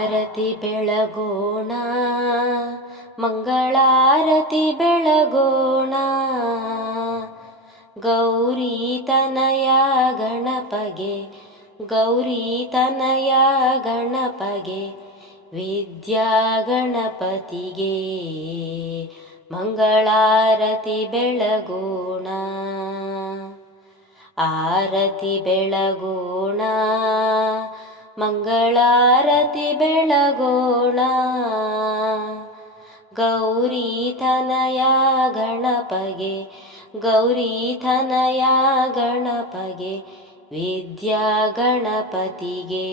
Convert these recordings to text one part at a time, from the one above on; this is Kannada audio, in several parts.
ಆರತಿ ಬೆಳಗೋಣ, ಮಂಗಳಾರತಿ ಬೆಳಗೋಣ. ಗೌರಿ ತನಯ ಗಣಪಗೆ, ಗೌರಿ ತನಯ ಗಣಪಗೆ, ವಿದ್ಯಾ ಗಣಪತಿಗೆ ಮಂಗಳಾರತಿ ಬೆಳಗೋಣ. ಆರತಿ ಬೆಳಗೋಣ ಮಂಗಳಾರತಿ ಬೆಳಗೋಣ ಗೌರಿ ತನಯ ಗಣಪಗೆ ಗೌರಿ ತನಯ ಗಣಪಗೆ ವಿದ್ಯಾ ಗಣಪತಿಗೆ.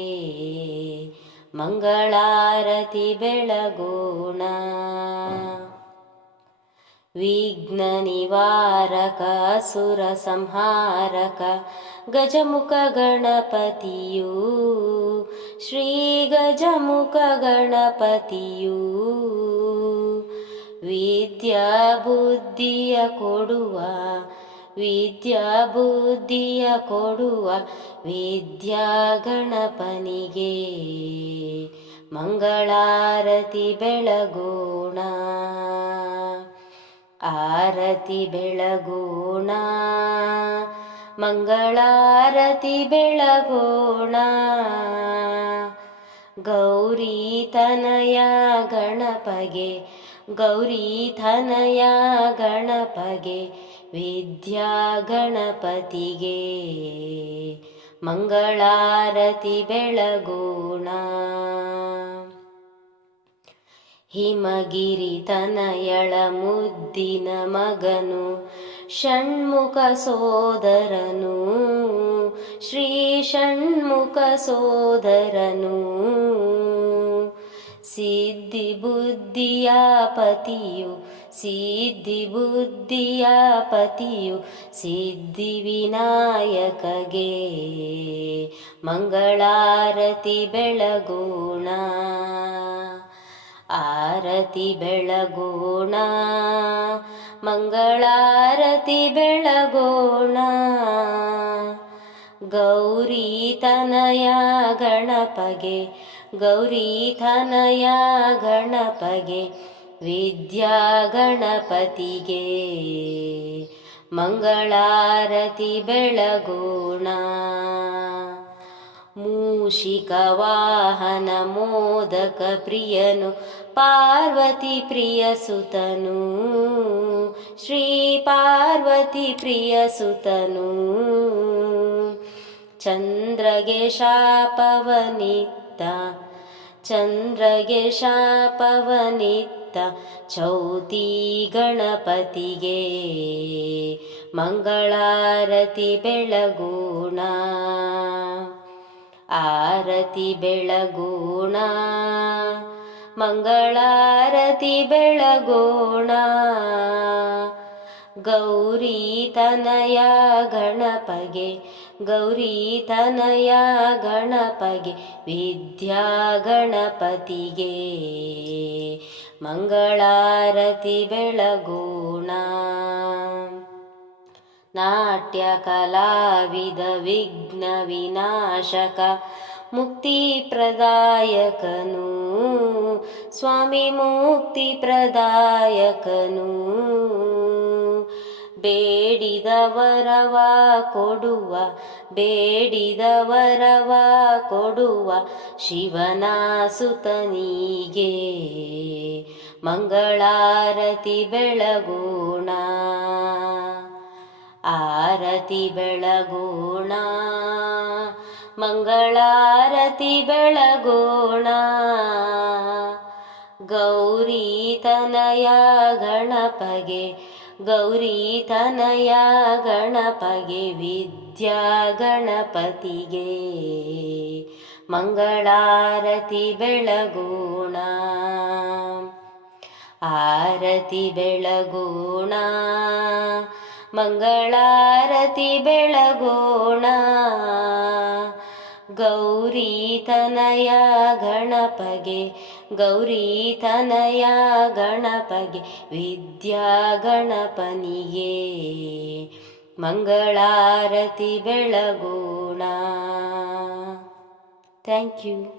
ಮಂಗಳಾರತಿ ಬೆಳಗೋಣ ವಿಘ್ನ ನಿವಾರಕ ಸುರ ಸಂಹಾರಕ ಗಜಮುಖ ಗಣಪತಿಯು ಶ್ರೀ ಗಜಮುಖ ಗಣಪತಿಯು ವಿದ್ಯಾ ಬುದ್ಧಿಯ ಕೊಡುವ ವಿದ್ಯಾ ಬುದ್ಧಿಯ ಕೊಡುವ ವಿದ್ಯಾ ಗಣಪನಿಗೆ ಮಂಗಳಾರತಿ ಬೆಳಗೋಣ. ಆರತಿ ಬೆಳಗೋಣ ಮಂಗಳಾರತಿ ಬೆಳಗೋಣ. ಗೌರಿ ತನಯ ಗಣಪಗೆ ಗೌರಿ ತನಯ ಗಣಪಗೆ ವಿದ್ಯಾ ಗಣಪತಿಗೆ. ಮಂಗಳಾರತಿ ಬೆಳಗೋಣ. ಹಿಮಗಿರಿ ತನಯಳ ಮುದ್ದಿನ ಮಗನು, ಷಣ್ಮುಖ ಸೋದರನು, ಶ್ರೀ ಷಣ್ಮುಖ ಸೋದರನು. ಸಿದ್ಧಿ ಬುದ್ಧಿಯ ಪತಿಯು, ಸಿದ್ಧಿ ಬುದ್ಧಿಯ ಪತಿಯು, ಸಿದ್ಧಿ ವಿನಾಯಕಗೆ. ಮಂಗಳಾರತಿ ಬೆಳಗೋಣ. ಆರತಿ ಬೆಳಗೋಣ ಮಂಗಳಾರತಿ ಬೆಳಗೋಣ. ಗೌರಿ ತನಯ ಗಣಪಗೆ ಗೌರಿ ತನಯ ಗಣಪಗೆ ವಿದ್ಯಾ ಗಣಪತಿಗೆ. ಮಂಗಳಾರತಿ ಬೆಳಗೋಣ. ಮೂಷಿಕ ವಾಹನ ಮೋದಕ ಪ್ರಿಯನು, ಪಾರ್ವತಿ ಪ್ರಿಯ ಸುತನು. ಶ್ರೀ ಪಾರ್ವತಿ ಪ್ರಿಯ ಸುತನು. ಚಂದ್ರಗೆ ಶಾಪವನಿತ್ತ ಚಂದ್ರಗೆ ಶಾಪವನಿತ್ತ ಚೌತಿ ಗಣಪತಿಗೆ ಮಂಗಳಾರತಿ ಬೆಳಗೋಣ. ಆರತಿ ಬೆಳಗೋಣ ಮಂಗಳಾರತಿ ಬೆಳಗೋಣ. ಗೌರಿ ತನಯ ಗಣಪಗೆ ಗೌರಿ ತನಯ ಗಣಪಗೆ ವಿದ್ಯಾ ಗಣಪತಿಗೆ. ಮಂಗಳಾರತಿ ಬೆಳಗೋಣ. ನಾಟ್ಯ ಕಲಾವಿದ ವಿಘ್ನ, ವಿನಾಶಕ, ಮುಕ್ತಿ ಪ್ರದಾಯಕನು, ಸ್ವಾಮಿ ಮುಕ್ತಿ ಪ್ರದಾಯಕನು. ಬೇಡಿದವರವ ಕೊಡುವ ಬೇಡಿದವರವ ಕೊಡುವ ಶಿವನ ಸುತನಿಗೆ ಮಂಗಳಾರತಿ ಬೆಳಗೋಣ. ಆರತಿ ಬೆಳಗೋಣ, ಮಂಗಳಾರತಿ ಬೆಳಗೋಣ. ಗೌರಿ ತನಯ ಗಣಪಗೆ, ಗೌರಿ ತನಯ ಗಣಪಗೆ ವಿದ್ಯಾ ಗಣಪತಿಗೆ. ಮಂಗಳಾರತಿ ಬೆಳಗೋಣ, ಆರತಿ ಬೆಳಗೋಣ. ಮಂಗಳಾರತಿ ಬೆಳಗೋಣ. ಗೌರಿ ತನಯ ಗಣಪಗೆ ಗೌರಿತನಯ ಗಣಪಗೆ ವಿದ್ಯಾ ಗಣಪನಿಗೆ ಮಂಗಳಾರತಿ ಬೆಳಗೋಣ. Thank you.